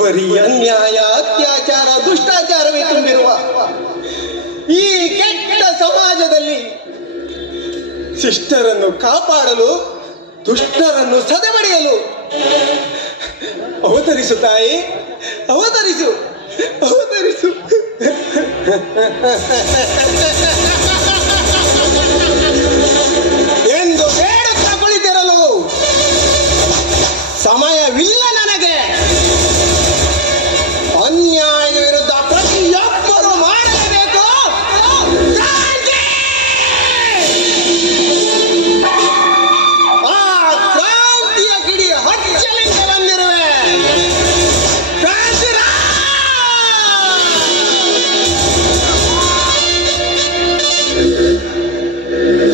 ಬರೀ ಅನ್ಯಾಯ, ಅತ್ಯಾಚಾರ, ದುಷ್ಟಾಚಾರವೇ ತುಂಬಿರುವ ಈ ಕೆಟ್ಟ ಸಮಾಜದಲ್ಲಿ ಶಿಷ್ಟರನ್ನು ಕಾಪಾಡಲು, ದುಷ್ಟರನ್ನು ಸದೆಬಡಿಯಲು ಅವತರಿಸು ತಾಯಿ, ಅವತರಿಸು, ಅವತರಿಸು. ಎಂದು ಬೇಡುತ್ತಾ ಕುಳಿತಿರಲು ಸಮಯವಿಲ್ಲ ನನಗೆ. ಅನ್ಯಾಯ ವಿರುದ್ಧ ಪ್ರತಿಯೊಬ್ಬರು ಮಾಡಲೇಬೇಕು ಕ್ರಾಂತಿ. ಆ ಕ್ರಾಂತಿಯ ಕಿಡಿ ಹಚ್ಚಲಿಂದ ಬಂದಿರುವೆ. ಕ್ರಾಂತಿ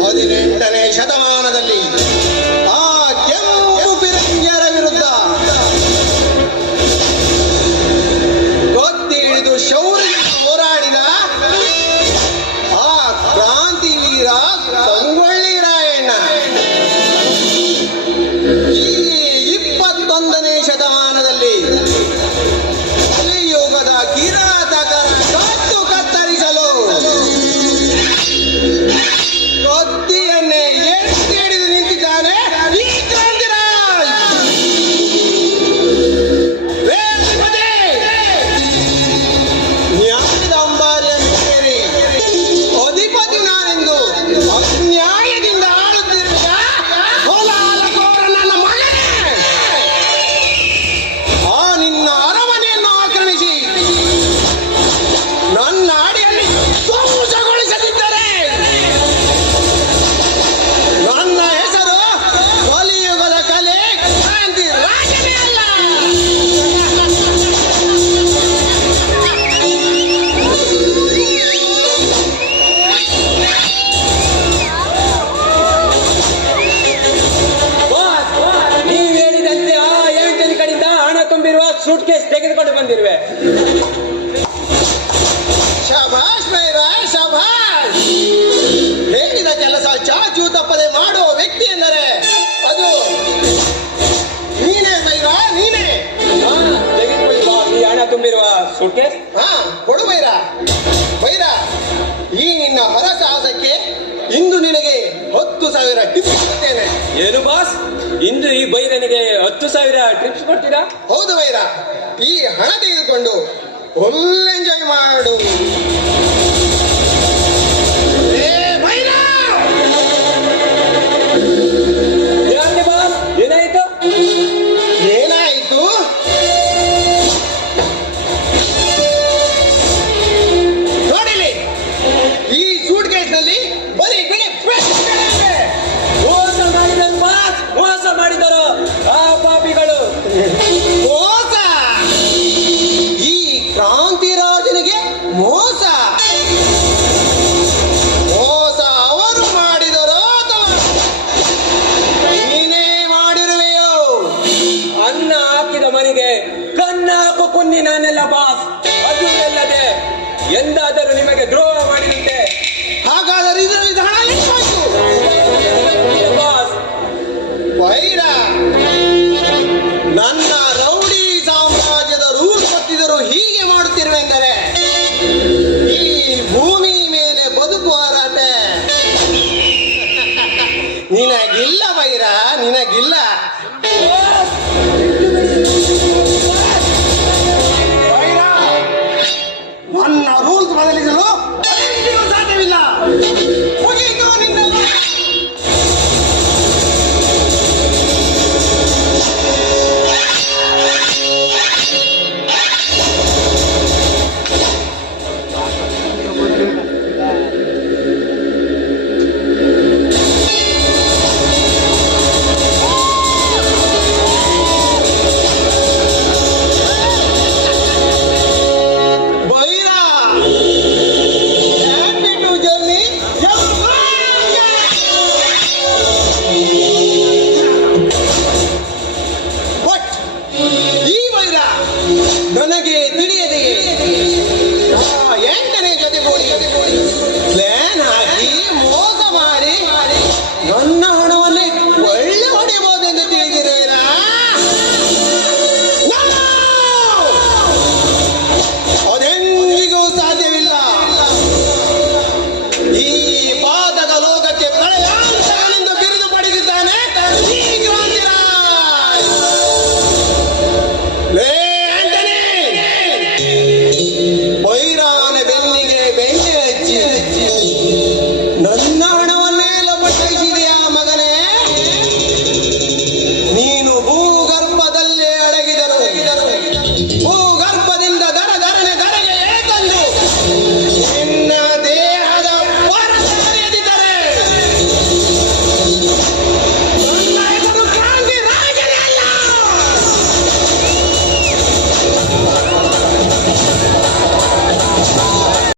18ನೇ ಶತಮಾನದಲ್ಲಿ ಆ ಕೆಂಪು ಪಿರಂಗಿಯರ ವಿರುದ್ಧ ಗೊತ್ತಿ ಹಿಡಿದು ಶೌರ್ಯದಿಂದ ಹೋರಾಡಿದ ಆ ಕ್ರಾಂತಿ ವೀರ ಸಂಗೊಳ್ಳಿ ರಾಯಣ್ಣ ಈ 21ನೇ ಶತಮಾನದಲ್ಲಿ ಕಲಿಯುಗದ ಕಿರಾತಕರ ಕತ್ತು ಕತ್ತರಿಸಲು ಕತ್ತಿಯನ್ನೇ ಎತ್ತಿ ಹಿಡಿದು ನಿಂತಿದ್ದಾನೆ ಈ ಕ್ರಾಂತಿರಾಜ್. ನ್ಯಾಯದ ಅಂಬಾರಿಯನ್ನು ಸೇರಿ ಅಧಿಪತಿ ನಾನೆಂದು ಅನ್ಯಾಯದಿಂದ ಆಳುತ್ತಿರುವ ಕೋಲಾಹಲಕೋರ ನನ್ನ ಮಗನೇ, ಆ ನಿನ್ನ ಅರಮನೆಯನ್ನು ಆಕ್ರಮಿಸಿ ನನ್ನ ಅಡಿಯಲ್ಲಿ ಧ್ವಂಸಗೊಳಿಸದಿದ್ದರೆ ನನ್ನ ಹೆಸರು ಕಲಿಯುಗದ ಕಲೆ ಕ್ರಾಂತಿ ರಾಜನೇ ಅಲ್ಲ. ನೀವು ಹೇಳಿದಂತೆ ಆ 8 ಕಡೆಯಿಂದ ಹಣ ತುಂಬಿರುವ ಸೂಟ್ ಕೇಸ್ ತೆಗೆದುಕೊಂಡು ಬಂದಿರುವೆ. ಶಭಾಷ್ ಬೈರ, ಶಭಾಷ್. ಹೇಳಿದ ಕೆಲಸ ಚಾಚು ತಪ್ಪದೆ ಮಾಡುವ ವ್ಯಕ್ತಿ ಎಂದರೆ ಅದು ನೀನೇ ಬೈರ, ನೀನೇ. ತೆಗೆದುಕೊಳ್ಳಿ ಬಾ ಈ ಹಣ ತುಂಬಿರುವ ಸೂಟ್ ಕೇಸ್. ಕೊಡು ಬೈರ. ಬೈರ, ಈ ನಿನ್ನ ಹರಸಾಹಸಕ್ಕೆ ಇಂದು ನಿನಗೆ 10,000 ಟಿಪ್ಸ್ ಕೊಡ್ತೇನೆ. ಏನು ಬಾಸ್, ಇಂದು ಈ ಬೈರನಿಗೆ 10,000 ಟ್ರಿಪ್ಸ್ ಕೊಡ್ತೀರಾ? ಹೌದು ಬೈರ, ಈ ಹಣ ತೆಗೆದುಕೊಂಡು ಫುಲ್ ಎಂಜಾಯ್ ಮಾಡು. ಯಾಕೆ ಬಾಸ್, ಏನಾಯ್ತು? ಏನಾಯಿತು? ನೋಡಿಲಿ, ಈ ಸೂಟ್ ಕೇಸ್ನಲ್ಲಿ ಬರೀ ಬಿಳಿ ಪ್ರಶ್ನೆಗಳಿವೆ. ಮೋಸ ಮಾಡಿದರು ಬಾಸ್, ಮೋಸ ಮಾಡಿದರು ಆ ಪಾಪಿಗಳು. ಮೋಸ? ಈ ಕ್ರಾಂತಿರಾಜನಿಗೆ ಮೋಸ? ಮೋಸ ಅವರು ಮಾಡಿದರೋ ಅಥವಾ ನೀನೇ ಮಾಡಿರುವೆಯೋ? ಅನ್ನ ಹಾಕಿದ ಮನೆಗೆ ಕನ್ನ ಹಾಕು ಕುನ್ನಿ ನಾನೆಲ್ಲ ಬಾಸ್. ಅದು ಎಲ್ಲದೆ ಎಂದಾದರೂ ನಿಮಗೆ ದ್ರೋಹ ಮಾಡಿದಂತೆ. ಹಾಗಾದರೆ ಇದರಲ್ಲಿ ಹಣ ಎಷ್ಟಾಯ್ತು? ಬಾಸ್, ವೈರ, ನನ್ನ ರೌಡಿ ಸಾಮ್ರಾಜ್ಯದ ರೂಲ್ ಗೊತ್ತಿದ್ದರೂ ಹೀಗೆ ಮಾಡುತ್ತಿರುವೆಂದರೆ ಈ ಭೂಮಿ ಮೇಲೆ ಬದುಕುವ ಅರ್ಹತೆ ನಿನಗಿಲ್ಲ ವೈರ, ನಿನಗಿಲ್ಲ. ವೈರ, ನನ್ನ ರೂಲ್ಸ್ ಬದಲಿಸಲು ಎಂದಿಗೂ ಸಾಧ್ಯವಿಲ್ಲ. ಮುಗೀತು ನಿನ್ನ. ನನಗೆ